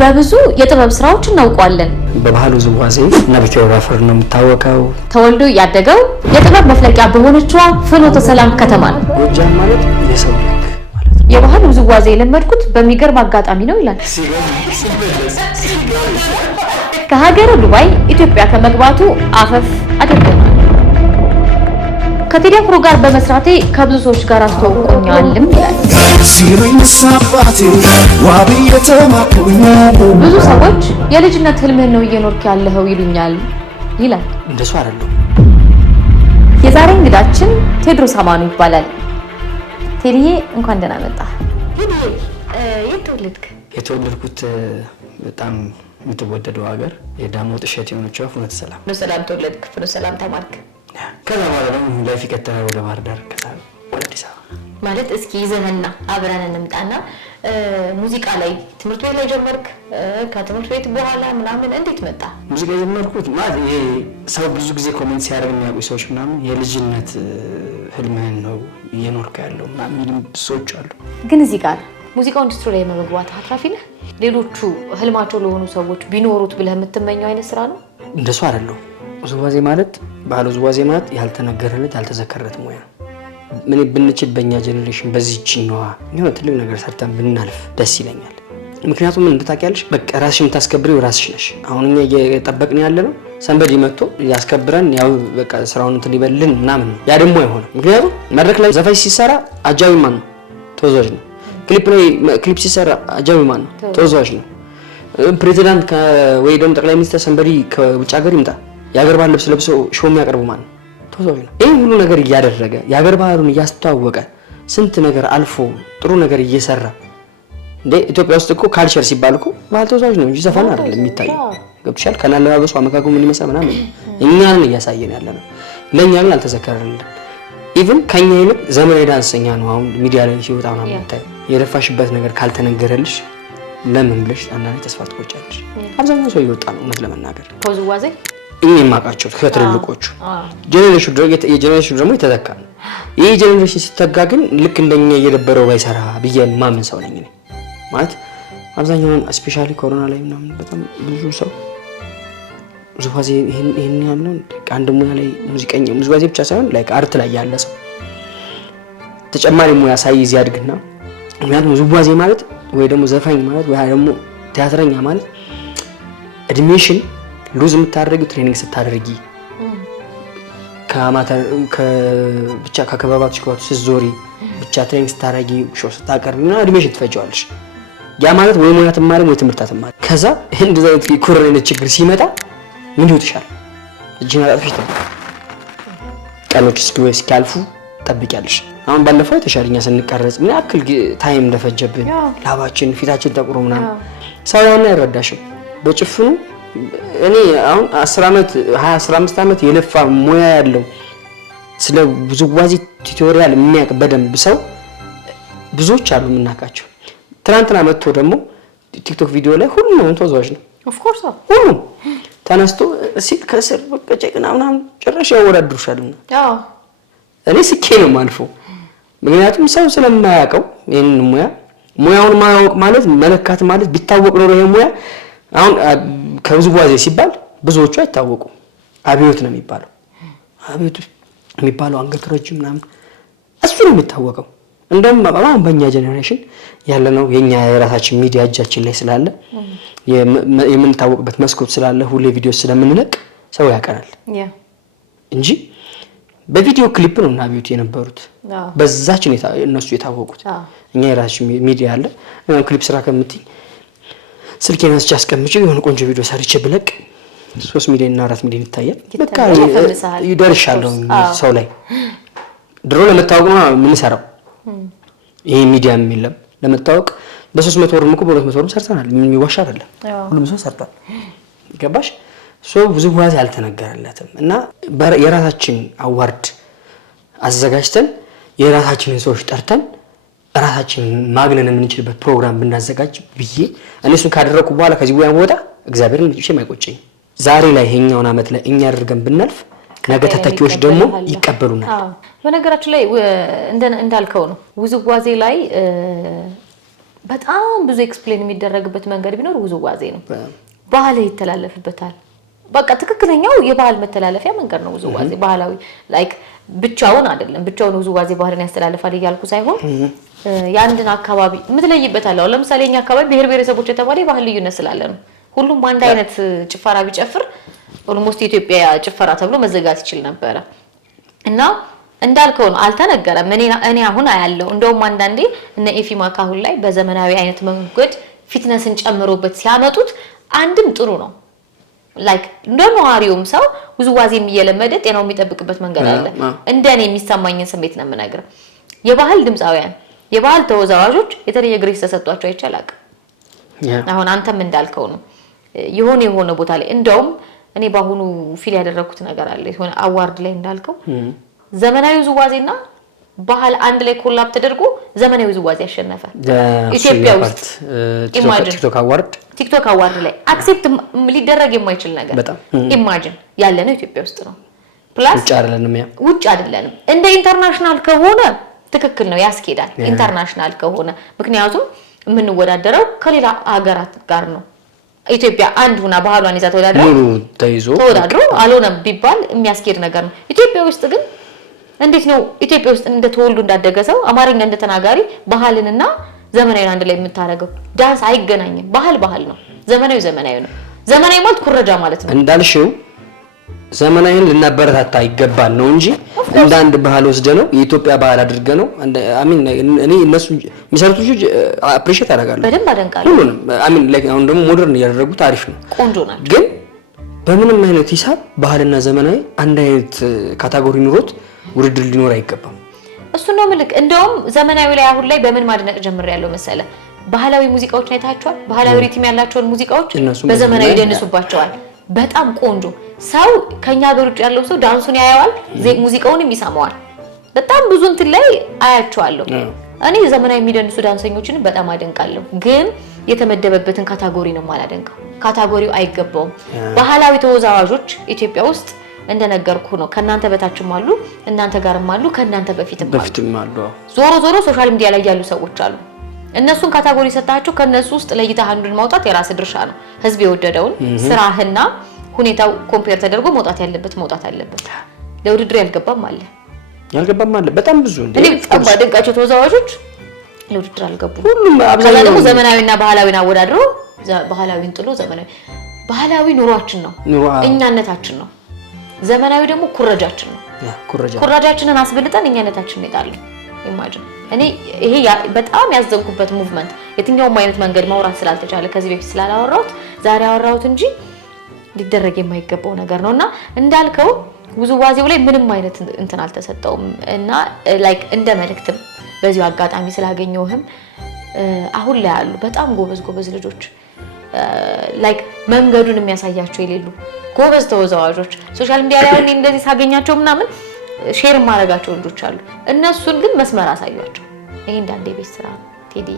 በብዙ የጥበብ ስራዎች እናውቀዋለን። በባህሉ ዝዋዜ እና በኮሪዮግራፈር ነው የሚታወቀው። ተወልዶ ያደገው የጥበብ መፍለቂያ በሆነችው ፍኖተ ሰላም ከተማ ነው። ጎጃም ማለት የሰው ልክ ማለት ነው። የባህል ውዝዋዜ የለመድኩት በሚገርም አጋጣሚ ነው ይላል። ከሀገረ ዱባይ ኢትዮጵያ ከመግባቱ አፈፍ አድርጎናል። ከቴዲ አፍሮ ጋር በመስራቴ ከብዙ ሰዎች ጋር አስተዋውቆኛልም ይላል። ብዙ ሰዎች የልጅነት ህልምህን ነው እየኖርክ ያለኸው ይሉኛል ይላል። እንደሱ አይደለም። የዛሬ እንግዳችን ቴዎድሮስ አማኑ ይባላል። ቴዲዬ እንኳን ደህና መጣ። ቴዲዬ የት ተወለድክ? የተወለድኩት በጣም የምትወደደው ሀገር የዳሞት እሸት የሆነችው ፍኖተ ሰላም። ፍኖተ ሰላም ተወለድክ፣ ፍኖተ ሰላም ተማርክ። ከዛ በኋላ ደግሞ ላይፍ ይቀጥላል ወደ ባህር ዳር፣ ከዛ ወደ አዲስ አበባ። ማለት እስኪ ይዘህና አብረን እንምጣና ሙዚቃ ላይ ትምህርት ቤት ላይ ጀመርክ? ከትምህርት ቤት በኋላ ምናምን እንዴት መጣ? ሙዚቃ የጀመርኩት ማለት ይሄ ሰው ብዙ ጊዜ ኮሜንት ሲያደርግ የሚያውቁ ሰዎች ምናምን የልጅነት ህልምህን ነው እየኖርክ ያለው ምናምን የሚሉ ሰዎች አሉ። ግን እዚህ ጋር ሙዚቃው ኢንዱስትሪ ላይ መግባት አትራፊ ነህ? ሌሎቹ ህልማቸው ለሆኑ ሰዎች ቢኖሩት ብለህ የምትመኘው አይነት ስራ ነው? እንደሱ አይደለም። ውዝዋዜ ማለት ባህል ውዝዋዜ ማለት ያልተነገረለት ያልተዘከረለት ሙያ ነው። ምን ብንችል በእኛ ጄኔሬሽን በዚህችኛዋ የሆነ ትልቅ ነገር ሰርተን ብናልፍ ደስ ይለኛል። ምክንያቱም ምን ታውቂያለሽ፣ በቃ ራስሽን የምታስከብሪው ራስሽ ነሽ። አሁን እኛ እየጠበቅን ያለ ነው ሰንበዲ መጥቶ ያስከብረን ያው በቃ ስራውን እንትን ይበልን ምናምን ነው። ያ ደግሞ አይሆንም። ምክንያቱም መድረክ ላይ ዘፋኝ ሲሰራ አጃቢ ማን ነው? ተወዛዋዥ ነው። ክሊፕ ሲሰራ አጃቢ ማን ነው? ተወዛዋዥ ነው። ፕሬዚዳንት ወይ ደግሞ ጠቅላይ ሚኒስትር ሰንበዲ ከውጭ ሀገር ይምጣ የሀገር ባህል ልብስ ለብሶ ሾው የሚያቀርቡ ማን ነው? ተወዛዋዥ ነው። ይሄ ሁሉ ነገር እያደረገ የሀገር ባህሉን እያስተዋወቀ ስንት ነገር አልፎ ጥሩ ነገር እየሰራ እንደ ኢትዮጵያ ውስጥ እኮ ካልቸር ሲባል እኮ ባህል ተወዛዋዥ ነው እንጂ ዘፈን አይደለም የሚታየው። ገብቶሻል? ከናለባበሱ አመጋገቡ ምን ይመስል ምናምን እኛን እያሳየን ያለ ነው። ለእኛ ግን አልተዘከረልን። ኢቭን ከኛ ይልቅ ዘመናዊ ዳንሰኛ ነው አሁን ሚዲያ ላይ ሲወጣ ምናምን የምታየው። የለፋሽበት ነገር ካልተነገረልሽ ለምን ብለሽ አንዳንዴ ተስፋ ትቆርጫለሽ። አብዛኛው ሰው ይወጣ ነው እውነት ለመናገር ውዝዋዜ እኔ የማውቃቸው ከትልልቆቹ የጀኔሬሽኑ ደግሞ የተተካ ነው። ይህ ጀኔሬሽን ሲተጋ ግን ልክ እንደኛ እየደበረው ባይሰራ ብዬ ማምን ሰው ነኝ ማለት አብዛኛውን ስፔሻሊ ኮሮና ላይ ምናምን በጣም ብዙ ሰው ውዝዋዜ ይሄን ያለው አንድ ሙያ ላይ ሙዚቀኛ ውዝዋዜ ብቻ ሳይሆን ላይክ አርት ላይ ያለ ሰው ተጨማሪ ሙያ ሳይዝ ያድግና ምክንያቱም ውዝዋዜ ማለት ወይ ደግሞ ዘፋኝ ማለት ወይ ደግሞ ቲያትረኛ ማለት እድሜሽን ሉዝ የምታደርጊው ትሬኒንግ ስታደርጊ ከአማተር ብቻ ከከባባቶች ጋር ስትዞሪ ብቻ ትሬኒንግ ስታደርጊ ሾው ስታቀርቢ እና እድሜሽን ትፈጃዋለሽ። ያ ማለት ወይ ሙያ ትማሪ ወይ ትምህርት አትማሪ። ከዛ እንደዛ የኮሮና ችግር ሲመጣ ምን ይውጥሻል? እጅና ጣትሽ ተጠብቂ ቀኖች እስኪያልፉ ጠብቂያለሽ። አሁን ባለፈው የተሻለኛ ስንቀረጽ ምን ያክል ታይም እንደፈጀብን ላባችን ፊታችን ተቆሮ ምናምን ሰው ያን አይረዳሽም በጭፍኑ። እኔ አሁን 10 አመት 15 አመት የለፋ ሙያ ያለው ስለ ውዝዋዜ ቱቶሪያል የሚያውቅ በደንብ ሰው ብዙዎች አሉ የምናውቃቸው። ትናንትና መጥቶ ደግሞ ቲክቶክ ቪዲዮ ላይ ሁሉም ተወዛዋዥ ነው። ኦፍ ኮርስ ሁሉም ተነስቶ ሲል ከስር በቃ ጨቅና ምናምን ጭራሽ ያወዳድሩሻልና እኔ ስኬ ነው ማልፎ። ምክንያቱም ሰው ስለማያውቀው ይሄንን ሙያውን ማወቅ ማለት መለካት ማለት ቢታወቅ ነው ይሄ ሙያ። አሁን ከውዝዋዜ ሲባል ብዙዎቹ አይታወቁም። አብዮት ነው የሚባለው። አብዮት የሚባለው አንገት ረጅም ምናምን እሱ ነው የሚታወቀው። እንደውም አሁን በእኛ ጄኔሬሽን ያለ ነው የኛ የራሳችን ሚዲያ እጃችን ላይ ስላለ የምንታወቅበት መስኮት ስላለ ሁሌ ቪዲዮ ስለምንለቅ ሰው ያቀናል እንጂ በቪዲዮ ክሊፕ ነው እና አብዮት የነበሩት በዛች ነው እነሱ የታወቁት። እኛ የራሳችን ሚዲያ አለ። ክሊፕ ስራ ከምትይ ስልኬን አስቻ አስቀምጪ የሆነ ቆንጆ ቪዲዮ ሰርቼ ብለቅ 3 ሚሊዮን እና 4 ሚሊዮን ይታያል። በቃ ይደርሻለሁ ሰው ላይ። ድሮ ለመታወቅ ነው የምንሰራው። ይሄ ሚዲያ የሚለም ለመታወቅ በ300 ወርም እኮ በ200 ወርም ሰርተናል። ምን ይዋሻ አይደለም፣ ሁሉም ሰው ሰርቷል። ገባሽ? ውዝዋዜ አልተነገረለትም እና የራሳችን አዋርድ አዘጋጅተን የራሳችንን ሰዎች ጠርተን ራሳችንን ማግነን የምንችልበት ፕሮግራም ብናዘጋጅ ብዬ እነሱን ካደረኩ በኋላ ከዚህ ወዲያ ወጣ እግዚአብሔርን ልጅ የማይቆጨኝ ዛሬ ላይ ይሄኛውን አመት ላይ እኛ አድርገን ብናልፍ ነገ ተተኪዎች ደግሞ ይቀበሉናል። በነገራችን ላይ እንዳልከው ነው ውዝዋዜ ላይ በጣም ብዙ ኤክስፕሌን የሚደረግበት መንገድ ቢኖር ውዝዋዜ ነው። ባህል ይተላለፍበታል። በቃ ትክክለኛው የባህል መተላለፊያ መንገድ ነው ውዝዋዜ። ባህላዊ ላይክ ብቻውን አይደለም። ብቻውን ውዝዋዜ ባህልን ያስተላልፋል እያልኩ ሳይሆን የአንድን አካባቢ የምትለይበታለሁ። ለምሳሌ እኛ አካባቢ ብሔር ብሔረሰቦች የተባለ የባህል ልዩነት ስላለ ነው። ሁሉም አንድ አይነት ጭፈራ ቢጨፍር ኦልሞስት የኢትዮጵያ ጭፈራ ተብሎ መዘጋት ይችል ነበረ እና እንዳልከው ነው አልተነገረም። እኔ አሁን አያለው እንደውም አንዳንዴ እነ ኤፊማ ካሁን ላይ በዘመናዊ አይነት መንገድ ፊትነስን ጨምሮበት ሲያመጡት አንድም ጥሩ ነው። ላይክ እንደነዋሪውም ሰው ውዝዋዜም እየለመደ ጤናው የሚጠብቅበት መንገድ አለ። እንደኔ የሚሰማኝን ስሜት ነው የምነግርህ። የባህል ድምፃውያን የባህል ተወዛዋዦች የተለየ ግሬስ ተሰጥቷቸው አይቻላቅ። አሁን አንተም እንዳልከው ነው የሆነ ቦታ ላይ እንደውም እኔ ባሁኑ ፊል ያደረኩት ነገር አለ። የሆነ አዋርድ ላይ እንዳልከው ዘመናዊ ውዝዋዜና ባህል አንድ ላይ ኮላብ ተደርጎ ዘመናዊ ውዝዋዜ ያሸነፈ ኢትዮጵያ ውስጥ ቲክቶክ አዋርድ ላይ አክሴፕት ሊደረግ የማይችል ነገር ኢማጂን ያለ ነው ኢትዮጵያ ውስጥ ነው። ፕላስ ውጭ አይደለንም። እንደ ኢንተርናሽናል ከሆነ ትክክል ነው ያስኬዳል። ኢንተርናሽናል ከሆነ ምክንያቱም የምንወዳደረው ከሌላ ሀገራት ጋር ነው። ኢትዮጵያ አንድ ሆና ባህሏን ይዛ ተወዳድሮ አልሆነም ቢባል የሚያስኬድ ነገር ነው። ኢትዮጵያ ውስጥ ግን እንዴት ነው ኢትዮጵያ ውስጥ እንደተወልዱ እንዳደገ ሰው አማርኛ እንደተናጋሪ ባህልንና ዘመናዊን አንድ ላይ የምታረገው? ዳንስ አይገናኝም። ባህል ነው፣ ዘመናዊ ነው። ዘመናዊ ማለት ኩረጃ ማለት ነው እንዳልሽው። ዘመናዊን ልናበረታታ ይገባል ነው እንጂ እንደ አንድ ባህል ወስደ ነው የኢትዮጵያ ባህል አድርገ ነው አሚን እኔ እነሱ የሚሰሩት ልጅ አፕሪሺየት አደርጋለሁ፣ በደንብ አደንቃለሁ። ሁሉንም አሚን ላይክ አሁን ደግሞ ሞደርን ያደረጉት አሪፍ ነው፣ ቆንጆ ናቸው። ግን በምንም አይነት ሂሳብ ባህልና ዘመናዊ አንድ አይነት ካታጎሪ ኑሮት ውድድር ሊኖር አይገባም። እሱ ነው ምልክ። እንደውም ዘመናዊ ላይ አሁን ላይ በምን ማድነቅ ጀምሬያለሁ መሰለ? ባህላዊ ሙዚቃዎችን አይታችኋል? ባህላዊ ሪትም ያላቸውን ሙዚቃዎች በዘመናዊ ይደንሱባቸዋል። በጣም ቆንጆ ሰው ከኛ ሀገር ውጭ ያለው ሰው ዳንሱን ያያዋል፣ ሙዚቃውንም ይሰማዋል። በጣም ብዙ እንትን ላይ አያቸዋለሁ። እኔ ዘመናዊ የሚደንሱ ዳንሰኞችን በጣም አደንቃለሁ፣ ግን የተመደበበትን ካታጎሪ ነው የማላደንቀው። ካታጎሪው አይገባውም። ባህላዊ ተወዛዋዦች ኢትዮጵያ ውስጥ እንደነገርኩ ነው ከናንተ በታችም አሉ፣ እናንተ ጋርም አሉ፣ ከናንተ በፊትም አሉ። ዞሮ ሶሻል ሚዲያ ላይ ያሉ ሰዎች አሉ። እነሱን ካታጎሪ ሰጣቸው ከነሱ ውስጥ ለይተህ አንዱን ማውጣት የራስ ድርሻ ነው። ህዝብ የወደደውን ስራህና ሁኔታው ኮምፔር ተደርጎ መውጣት አለበት። ለውድድር ያልገባም አለ በጣም ብዙ እኔ በጣም ባደንቃቸው ተወዛዋዦች ለውድድር አልገቡም። ሁሉም አብዛኛው ደግሞ ዘመናዊና ባህላዊን አወዳድረው ባህላዊን ጥሎ ባህላዊ ኑሯችን ነው፣ እኛነታችን ነው። ዘመናዊ ደግሞ ኩረጃችን ነው። ኩረጃችንን አስበልጠን እኛነታችንን እንጣለን። ኢማጂን እኔ ይሄ በጣም ያዘንኩበት ሙቭመንት የትኛውም አይነት መንገድ ማውራት ስላልተቻለ ከዚህ በፊት ስላላወራሁት ዛሬ አወራሁት እንጂ ሊደረግ የማይገባው ነገር ነውና እንዳልከው ውዝዋዜው ላይ ምንም አይነት እንትን አልተሰጠውም እና ላይክ እንደ መልእክትም በዚሁ አጋጣሚ ስላገኘውህም አሁን ላይ ያሉ በጣም ጎበዝ ልጆች ላይክ መንገዱን የሚያሳያቸው የሌሉ ጎበዝ ተወዛዋዦች ሶሻል ሚዲያ ላይ እንደዚህ ሳገኛቸው ምናምን ሼር ማድረጋቸው ልጆች አሉ። እነሱን ግን መስመር አሳያቸው። ይሄ እንዳንዴ ቤት ስራ ቴዲ፣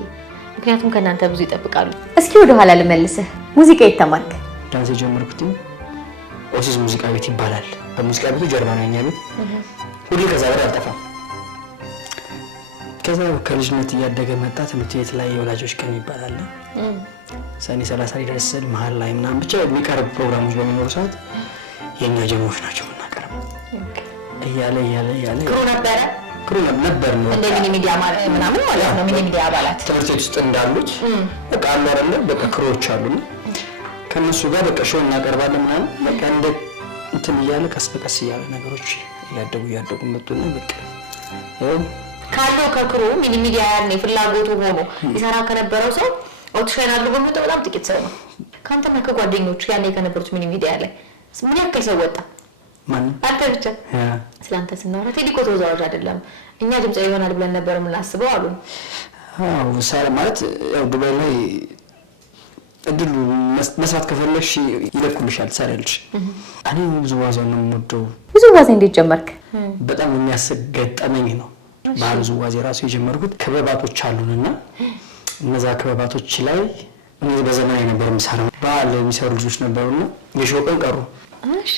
ምክንያቱም ከናንተ ብዙ ይጠብቃሉ። እስኪ ወደ ኋላ ልመልስህ። ሙዚቃ የተማርክ? ዳንስ የጀመርኩት ኦሲስ ሙዚቃ ቤት ይባላል። በሙዚቃ ቤቱ ጀርባ ነው የኛ ቤት። ሁሌ ከዛ ወደ አልጠፋም። ከዛ ከልጅነት እያደገ መጣ። ትምህርት ቤት ላይ የወላጆች ቀን ይባላል። ሰኔ 30 ይደርሳል። መሀል ላይ ምናምን ብቻ የሚቀርብ ፕሮግራሞች በሚኖሩ ሰዓት የኛ ጀሞች ናቸው የምናቀርበው። እያለ ክሩ ነበር ነው እንደ ሚኒ ሚዲያ ማለት ምናምን ማለት ነው። ሚኒ ሚዲያ አባላት ትምህርት ቤት ውስጥ እንዳሉት በቃ አለ አይደለ በቃ ክሮች አሉና ከነሱ ጋር በቃ ሾው እናቀርባለን ምናምን በቃ እንደ እንትን እያለ ቀስ በቀስ እያለ ነገሮች እያደጉ መጡና በቃ ካለው ከክሩ ሚኒ ሚዲያ ያኔ ፍላጎቱ ሆኖ ይሰራ ከነበረው ሰው አውትሻይን አድርጎ መጣ። በጣም ጥቂት ሰው ነው። ካንተና ከጓደኞቹ ያኔ ከነበሩት ሚኒ ሚዲያ ላይ ምን ያክል ሰው ወጣ? ማን? አንተ ብቻ። ስላንተ ስናወራ ቴዲ እኮ ተወዛዋዥ አይደለም እኛ ድምጻዊ ይሆናል ብለን ነበር የምናስበው አሉ። ሳራ ማለት ያው ዱባይ ላይ እድሉ መስራት ከፈለግሽ ይለኩልሻል ትሰሪያለሽ። እኔ ውዝዋዜውን ነው የምወደው። ውዝዋዜ እንዴት ጀመርክ? በጣም የሚያስገጠመኝ ነው። ባህል ውዝዋዜ ራሱ የጀመርኩት ክበባቶች አሉንና እነዛ ክበባቶች ላይ እኔ በዘመናዊ ነበር የምሰራው። ባህል የሚሰሩ ልጆች ነበሩና የሾቀን ቀሩ። እሺ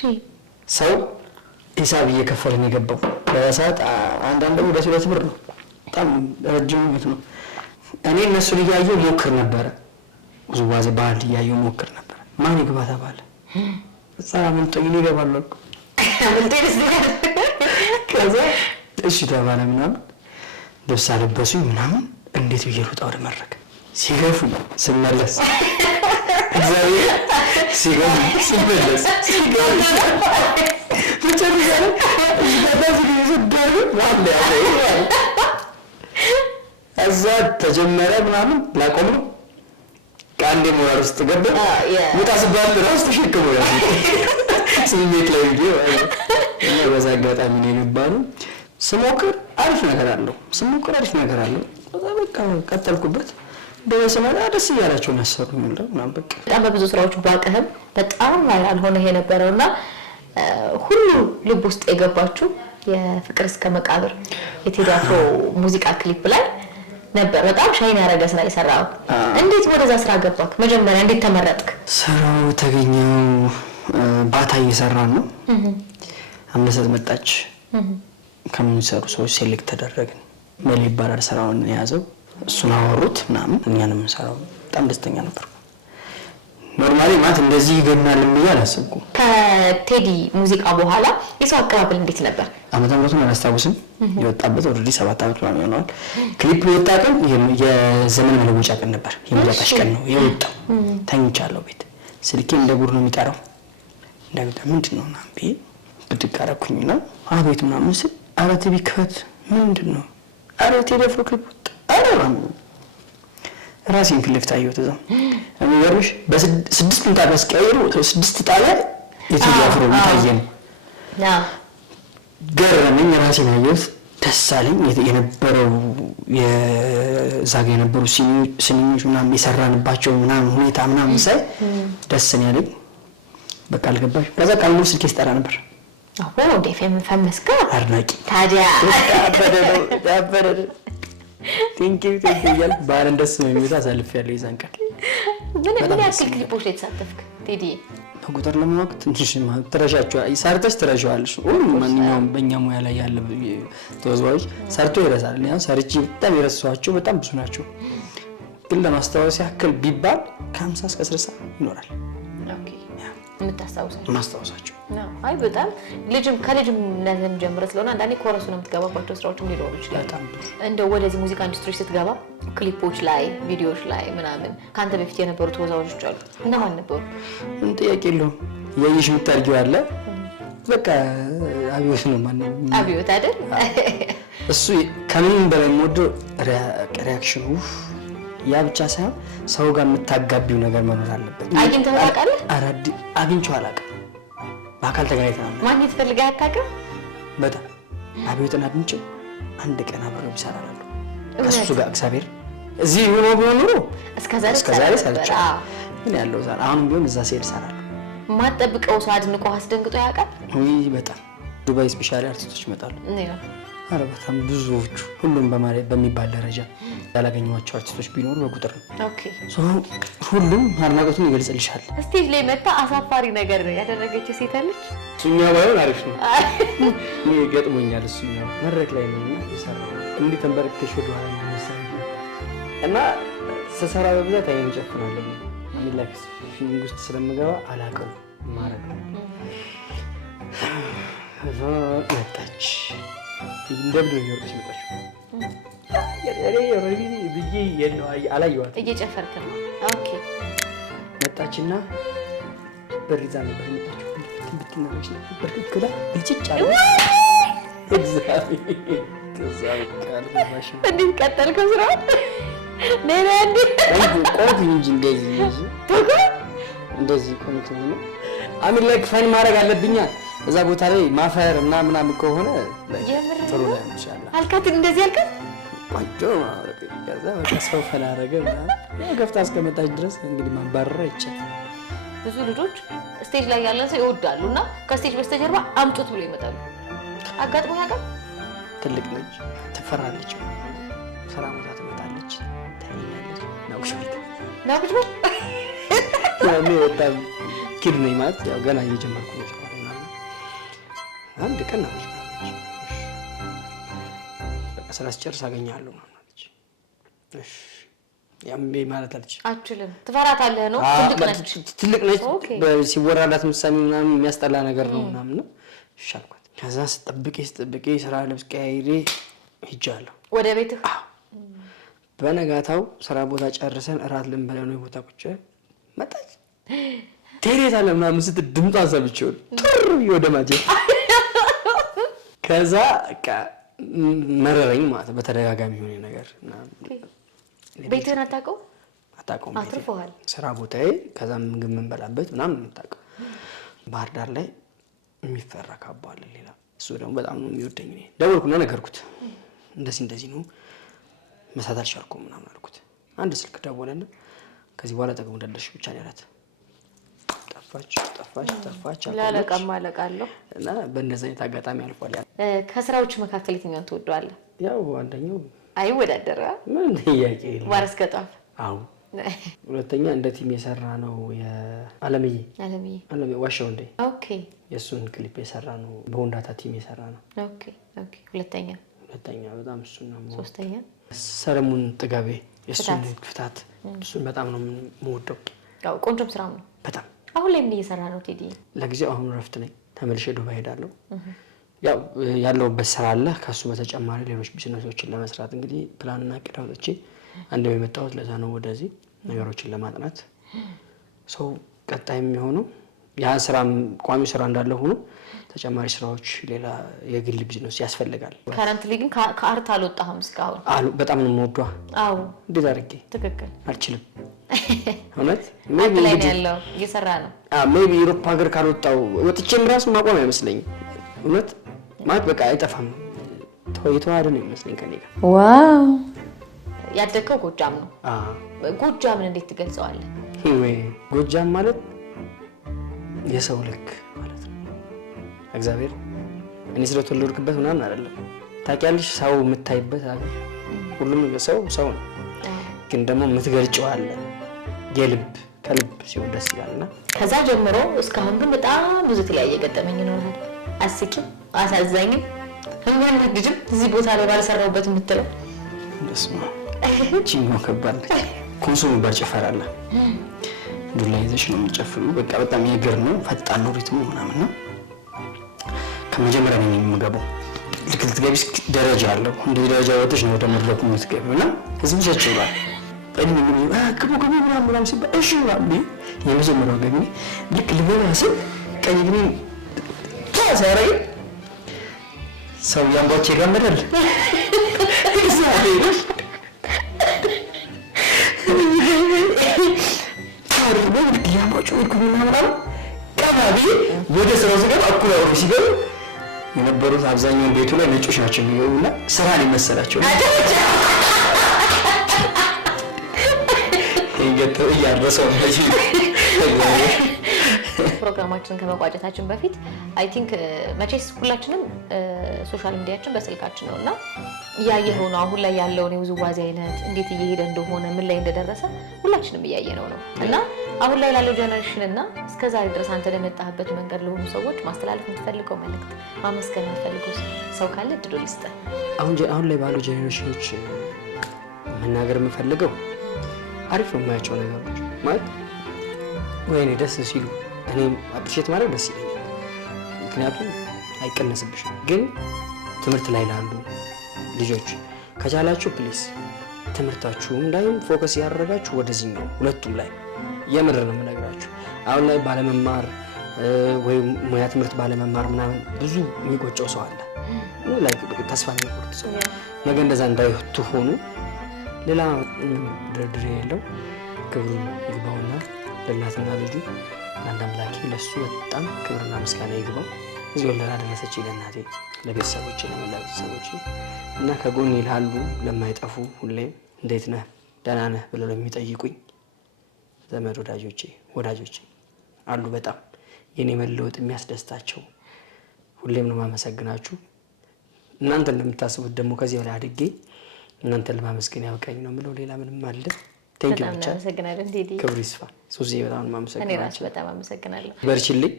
ሰው ሂሳብ እየከፈለን የገባው በሰዓት አንዳንድ ደግሞ 200 ብር ነው። በጣም ረጅም ነው። እኔ እነሱን እያየሁ ሞክር ነበረ። ውዝዋዜ ባህል እያየሁ ሞክር ነበረ። ማን ይግባ ተባለ። ጻራ ምንጠኝ ይገባል እኮ ከዛ እሺ ተባለ ምናምን ልብስ አለበሱኝ ምናምን። እንዴት ብዬ ልውጣ ወደ መድረክ ሲገፉኝ ስመለስ እግዚአብሔር ሲገፉኝ ስመለስ እዛ ተጀመረ ምናምን ላቆም ነው። ከአንዴ ሞራል ውስጥ ገባ ውጣ ስባል ራስ ተሸክሞ ያለ ስሜት ላይ እና በዛ አጋጣሚ ነው የነበረው። ስሞክር አሪፍ ነገር አለው። በቃ ቀጠልኩበት። በሰማዳ ደስ እያላቸው ያሰሩኝ ምናምን በቃ በጣም በብዙ ስራዎች ባቀህም በጣም ቫይራል ሆነ የነበረውና ሁሉ ልብ ውስጥ የገባችሁ የፍቅር እስከ መቃብር የቴዲ አፍሮ ሙዚቃ ክሊፕ ላይ ነበር። በጣም ሻይን ያደረገ ስራ የሰራው። እንዴት ወደዛ ስራ ገባክ? መጀመሪያ እንዴት ተመረጥክ? ስራው ተገኘው ባታ እየሰራን ነው። አምለሰት መጣች። ከሚሰሩ ሰዎች ሴሌክት ተደረግን። መሊ ይባላል ስራውን የያዘው። እሱን አወሩት ምናምን እኛንም ሰራው። በጣም ደስተኛ ነበር። ኖርማሊ ማለት እንደዚህ ይገናል ብዬ አላሰብኩም። ከቴዲ ሙዚቃ በኋላ የሰው አቀባበል እንዴት ነበር? ዓመተ ምሕረቱን አላስታውስም። የወጣበት ኦልሬዲ 7 ዓመት ሆኗል። ክሊፕ የወጣ ቀን የዘመን መለወጫ ቀን ነበር። የመጣሽ ቀን ነው የወጣው። ተኝቻለሁ ቤት። ስልኬ እንደ ጉድ ነው የሚጠራው። እንደገና ምንድነው ምናምን ብዬ ብድግ አደረኩኝና አቤት ምናምን ስል ኧረ ቲቪ ክፈት ምንድነው? ኧረ ቴዲ አፍሮ ክሊፕ ኧረ ራሴን ክሊፕ ታየሁት። እዛው የሚገርምሽ በ6 ሚኒት አስቀይሩ 6 ጣላ የቴዲ አፍሮ ታየኝ። ገረመኝ። ራሴን አየሁት። ደስ አለኝ። የነበረው የዛጋ የነበሩ ስንኞች ምናምን የሰራንባቸው ምናምን ሁኔታ ምናምን ሳይ ደስ ነው ያለኝ። በቃ አልገባሽ። ከዛ ቃል ነው ስልኬ ስጠራ ነበር። አዎ ዴፌም ፈመስካ አድናቂ ታዲያ ያበረደ ቲንኪው ይላል። ባረን ደስ ነው የሚወጣ አሳልፍ ያለው ይዛን ቀን ምን ያክል ክሊፖች ላይ ተሳተፍክ ቴዲ? በቁጥር ለማወቅ ትንሽ ትረሻቸው ሰርተሽ ትረሻዋለሽ። ሁሉም ማንኛውም በእኛ ሙያ ላይ ያለ ተወዛዋዥ ሰርቶ ይረሳል። እኔ ሰርቼ በጣም የረሳኋቸው በጣም ብዙ ናቸው። ግን ለማስታወስ ያክል ቢባል ከ50 እስከ 60 ይኖራል። ኦኬ የምታስታውሳቸው? ማስታወሳቸው አይ በጣም ከልጅም ነዘም ጀምረ ስለሆነ አንዳንዴ ኮረሱ ነው የምትገባባቸው ስራዎችም ሊኖሩ ይችላል። እንደው ወደዚህ ሙዚቃ ኢንዱስትሪ ስትገባ ክሊፖች ላይ ቪዲዮዎች ላይ ምናምን ካንተ በፊት የነበሩ ተወዛዋዦች አሉ። እነማን ነበሩ? ምን ጥያቄ የለውም። ያየሽ የምታርጊው አለ። በቃ አብዮት ነው ማለት አብዮት አይደል? እሱ ከምን በላይ የምወደው ሪያክሽኑ ያ ብቻ ሳይሆን ሰው ጋር የምታጋቢው ነገር መኖር አለበት። አግኝተኸው ታውቃለህ? አራዲ አግኝቼው አላውቅም። በአካል ተገናኝተናል። ማግኘት ፈልገህ አታውቅም? በጣም አብዮትን አግኝቼው አንድ ቀን አብረው ይሰራሉ ከሱ ጋር እግዚአብሔር እዚህ ሆኖ ቢሆን እስከዛሬ ሰርቻለሁ። ምን ያለው ዛሬ አሁንም ቢሆን እዛ ሲሄድ እሰራለሁ። ማጠብቀው ሰው አድንቆ አስደንግጦ ያውቃል? ወይ በጣም ዱባይ ስፔሻሊ አርቲስቶች ይመጣሉ። ኧረ በጣም ብዙዎቹ ሁሉም በሚባል ደረጃ ያላገኘኋቸው አርቲስቶች ቢኖሩ በቁጥር ነው። ኦኬ ሁሉም አድናቆቱን ይገልጽልሻል። ስቴጅ ላይ መጣ አሳፋሪ ነገር ያደረገች ሴት አለች? እሱኛው ባይሆን አሪፍ ነው። እኔ ገጥሞኛል። እሱኛው መድረክ ላይ ነው እና የሰራው እንዴ ተንበረከሽ ወደ ኋላ እንደምሳሌ እና ስሰራ በብዛት አይን ጨፍናለሁ። ሚላክስ ፊልም ውስጥ ስለምገባ አላውቅም ማረግ ነው። መጣች እንደብዶ ይወርሽ መጣች። ብዬ የለው አላየኋትም። እየጨፈርክ ነው? ኦኬ መጣችና በሪዛ ነበር መጣችው። ብትነረች ነበር ከዳ እጭጭ አለ እግዚአብሔር ተዛልቃል ባሽ እንዴት ቀጠልከው ስራ? ነና እንዴ ቆንጆ እንጂ እንደዚህ ቆንጆ ነው። አሚን ላይ ፈን ማድረግ አለብኛ እዛ ቦታ ላይ ማፈር እና ምናምን ከሆነ ጥሩ ላይ ኢንሻአላህ አልካት እንደዚህ አልካት ቆንጆ ማለት ከዛ በሰው ፈን አደረገ እና ገፍታ እስከመጣች ድረስ እንግዲህ ማባረር አይቻልም። ብዙ ልጆች ስቴጅ ላይ ያለን ሰው ይወዳሉና ከስቴጅ በስተጀርባ አምጡት ብሎ ይመጣሉ። አጋጥሞ ያውቃል? ትልቅ ልጅ ትፈራለች። ሰራ ቦታ ትመጣለች፣ ታይኛለች። ናውሽ ያኔ በጣም ኪድ ነኝ ማለት ያው ገና እየጀመርኩ ነው። አንድ ቀን ናውሽ በቃ ስላስጨርስ አገኛለሁ ማለት እሺ ያምቤ ማለት አልችልም። ትፈራታለህ ነው? ትልቅ ነች። ሲወራላት ምሳሌ ምናምን የሚያስጠላ ነገር ነው ምናምን ነው ይሻልኳት። ከዛ ስጠብቄ ስራ ልብስ ቀያይሬ ሄጃለሁ ወደ ቤትህ። በነጋታው ስራ ቦታ ጨርሰን እራት ልንበላ ነው ቦታ ቁጭ መጣች። ቴሬታ ለምናምን ስትል ድምጧን ሰምቼው ጥሩ ወደ ማጀ ከዛ መረረኝ ማለት በተደጋጋሚ የሆነ ነገር ቤትህን አታውቀውም? አትርፈዋል። ስራ ቦታዬ ከዛ ምግብ የምንበላበት ምናምን የምታውቀው ባህር ዳር ላይ የሚፈራ ካባ አለ ሌላ። እሱ ደግሞ በጣም ነው የሚወደኝ። ደወልኩና ነገርኩት። እንደዚህ ነው መሳት አልቻልኩም ምናምን አልኩት። አንድ ስልክ ደወለና ከዚህ በኋላ ጠቅሙ እንዳለሽ ብቻ ነው ያላት። ጠፋች ላለቃም አለቃለሁ እና በእንደዚህ አይነት አጋጣሚ አልፏል። ከስራዎች መካከል የትኛውን ትወደዋለህ? ያው አንደኛው አይወዳደር ምን ጥያቄ ነው ዋርስ ከጧፍ። አዎ ሁለተኛ እንደ ቲም የሰራ ነው የአለምዬ ዋሻው እንዴ ኦኬ የሱን ክሊፕ የሰራ ነው በወንዳታ ቲም የሰራ ነው። ኦኬ ሁለተኛ በጣም እሱ ነው። ሶስተኛ ሰለሞን ጥጋቤ የሱን ፍታት እሱን በጣም ነው የምወደው። ያው ቆንጆም ስራው ነው በጣም። አሁን ላይ ምን እየሰራ ነው ቴዲ? ለጊዜው አሁን ረፍት ነኝ። ተመልሼ ዱባይ ሄዳለሁ። ያው ያለውበት ስራ አለ። ከሱ በተጨማሪ ሌሎች ቢዝነሶችን ለመስራት እንግዲህ ፕላንና እቅድ አውጥቼ አንድ የመጣሁት ለዛ ነው ወደዚህ ነገሮችን ለማጥናት። ሰው ቀጣይ የሚሆነው ያ ስራ ቋሚ ስራ እንዳለ ሆኖ ተጨማሪ ስራዎች ሌላ የግል ቢዝነስ ያስፈልጋል። ካረንትሊ ግን ከአርት አልወጣህም እስካሁን? በጣም ነው የምወደው። አዎ እንዴት አድርጌ ትክክል አልችልም። እውነት ሜቢ ላይ ነው ያለው እየሰራ ነው። ሜቢ ዩሮፕ ሀገር ካልወጣው ወጥቼም ራሱ ማቋም አይመስለኝም። እውነት ማለት በቃ አይጠፋም። የተዋሃደ ነው ይመስለኝ ከኔ ጋር። ዋው ያደግከው ጎጃም ነው? ጎጃምን እንዴት ትገልጸዋለህ? ወይ ጎጃም ማለት የሰው ልክ ማለት ነው። እግዚአብሔር እኔ ስለተወለድኩበት ምናምን አይደለም። ታውቂያለሽ ሰው የምታይበት ሀገር ሁሉም ሰው ነው፣ ግን ደግሞ የምትገልጨው አለ የልብ ከልብ ሲሆን ደስ ይላልና ከዛ ጀምሮ እስካሁን ግን በጣም ብዙ የተለያየ ገጠመኝ ነው። አስቂም አሳዛኝም ህመም ልጅም እዚህ ቦታ ላይ ባልሰራውበት የምትለው በስማ ጂሞ ከባድ ነው። ኮንሶ የሚባል ጭፈራ አለ። ዱላ ይዘሽ ነው የምትጨፍሩ። በቃ በጣም የእግር ነው ፈጣን ነው ሪትሙ ምናምን ነው። ከመጀመሪያ ነው የምገባው። ልክ ልትገቢ ደረጃ አለው። እንደ ደረጃ ወጥሽ ነው ወደ መድረኩ የምትገቢው እና ህዝቡ ይጨፍራል። እኔ ግቡ ምናምን ሲባል እሺ ምናምን የመጀመሪያው ገቢ ልክ ልገባ ስል ቀኝ ግን ታሳረኝ ሰው ያምባች ይገመዳል። እግዚአብሔር ታሪክ ነው ያምባች ምናምን ቀባቢ ወደ ስራው ሲገባ እኩል አውሩ ሲገቡ የነበሩት አብዛኛውን ቤቱ ላይ ነጮች ናቸው የሚገቡና ስራ ነው መሰላቸው። ይገጠው ያረሰው ነው። ፕሮግራማችንን ከመቋጨታችን በፊት አይ ቲንክ መቼስ ሁላችንም ሶሻል ሚዲያችን በስልካችን ነውና እያየኸው ነው አሁን ላይ ያለውን የውዝዋዜ አይነት እንዴት እየሄደ እንደሆነ ምን ላይ እንደደረሰ ሁላችንም እያየነው ነው እና አሁን ላይ ላለው ጀነሬሽን እና እስከዛሬ ድረስ አንተ ለመጣህበት መንገድ ለሆኑ ሰዎች ማስተላለፍ የምትፈልገው መልእክት ማመስገን የምትፈልገው ሰው ካለ እድሉ ልስጥህ። አሁን ላይ ባሉ ጀነሬሽኖች መናገር የምፈልገው አሪፍ ነው የማያቸው ነገሮች ማለት ወይኔ ደስ ሲሉ እኔም አፕሪሼት ማድረግ ደስ ይለኛል። ምክንያቱም አይቀነስብሽም። ግን ትምህርት ላይ ላሉ ልጆች ከቻላችሁ ፕሊስ ትምህርታችሁም ላይ ፎከስ ያደረጋችሁ ወደዚህኛው ሁለቱም ላይ የምር ነው የምነግራችሁ። አሁን ላይ ባለመማር ወይ ሙያ ትምህርት ባለመማር ምናምን ብዙ የሚቆጨው ሰው አለ ላይ ተስፋ የሚቆርጥ ሰው። ነገ እንደዛ እንዳይሆኑ ሌላ ድርድር የለው ክብሩ ይግባውና ለእናትና ልጁ ለአንድ አምላኬ ለሱ በጣም ክብርና ምስጋና ይግባው። እዚህ ወለላ ደረሰች ለእናቴ ለቤተሰቦቼ ለመላ ቤተሰቦቼ እና ከጎኔ ላሉ ለማይጠፉ ሁሌም እንዴት ነህ ደህና ነህ ብለው ለሚጠይቁኝ ዘመድ ወዳጆቼ አሉ። በጣም የኔ መለወጥ የሚያስደስታቸው ሁሌም ነው ማመሰግናችሁ። እናንተ እንደምታስቡት ደግሞ ከዚህ በላይ አድጌ እናንተን ለማመስገን ያብቃኝ ነው የምለው። ሌላ ምንም አለ። ቴንኪው ብቻ አመሰግናለሁ። ቴዲ ክብር ይስፋ። ሱዚ በጣም ማመሰግናለሁ። እኔ ራሴ በጣም አመሰግናለሁ። በርቺልኝ።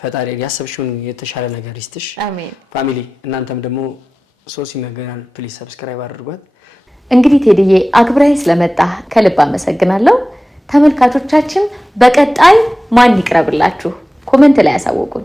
ፈጣሪ ያሰብሽውን የተሻለ ነገር ይስጥሽ። አሜን። ፋሚሊ እናንተም ደግሞ ሶሲ መገናን ፕሊዝ ሰብስክራይብ አድርጓት። እንግዲህ ቴዲዬ አክብራይ ስለመጣ ከልብ አመሰግናለሁ። ተመልካቾቻችን በቀጣይ ማን ይቅረብላችሁ ኮሜንት ላይ ያሳውቁኝ።